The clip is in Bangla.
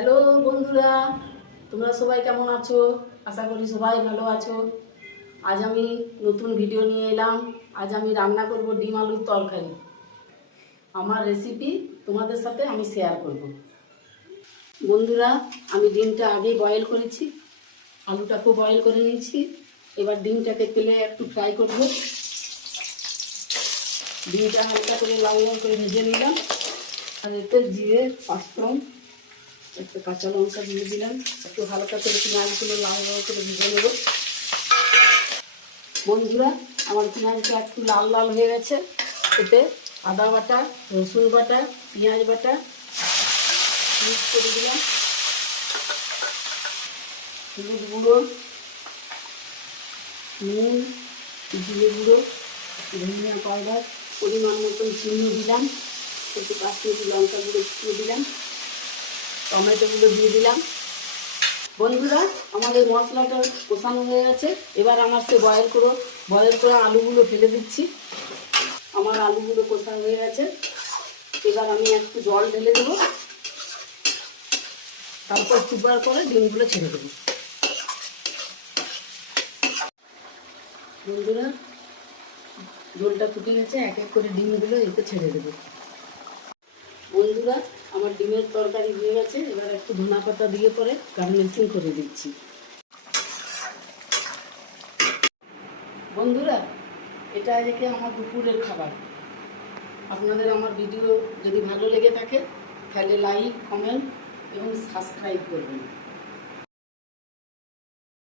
হ্যালো বন্ধুরা, তোমরা সবাই কেমন আছো? আশা করি সবাই ভালো আছো। আজ আমি নতুন ভিডিও নিয়ে এলাম। আজ আমি রান্না করব ডিম আলুর তরকারি। আমার রেসিপি তোমাদের সাথে আমি শেয়ার করব। বন্ধুরা, আমি ডিমটা আগেই বয়েল করেছি, আলুটাকেও বয়েল করে নিয়েছি। এবার ডিমটাকে তেলে একটু ফ্রাই করব। ডিমটা হালকা করে লাল লাল করে ভেজে নিলাম। আর এতে জিরে, পাঁচফোড়ন, একটু কাঁচা লঙ্কা দিয়ে দিলাম। একটু হালকা করে পেঁয়াজগুলো লাল লাল করে ভেজে নেব। বন্ধুরা, আমার পেঁয়াজটা একটু লাল লাল হয়ে গেছে। এতে আদা বাটা, রসুন বাটা, পেঁয়াজ বাটা মিক্স করে দিলাম। হলুদ গুঁড়ো, নুন, জিরে গুঁড়ো, ধনিয়া পাউডার, পরিমাণ মতন চিনি দিলাম। একটু কাশ্মীরি লঙ্কা গুঁড়ো দিয়ে দিলাম। টমেটোগুলো দিয়ে দিলাম। বন্ধুরা, আমাদের মশলাটা কষানো হয়ে গেছে। এবার আমার সে বয়েল করা আলুগুলো ফেলে দিচ্ছি। আমার আলুগুলো কষানো হয়ে গেছে। এবার আমি একটু জল ঢেলে দেবো, তারপর ফুটবার পরে ডিমগুলো ছেড়ে দেবো। বন্ধুরা, জলটা ফুটে গেছে, এক এক করে ডিমগুলো এতে ছেড়ে দেবো। বন্ধুরা, আমার ডিমের তরকারি হয়ে গেছে। এবার একটু ধনা পাতা দিয়ে পরে গার্নিশিং করে দিচ্ছি। বন্ধুরা, এটা আজকে আমার দুপুরের খাবার। আপনাদের আমার ভিডিও যদি ভালো লেগে থাকে তাহলে লাইক, কমেন্ট এবং সাবস্ক্রাইব করবেন।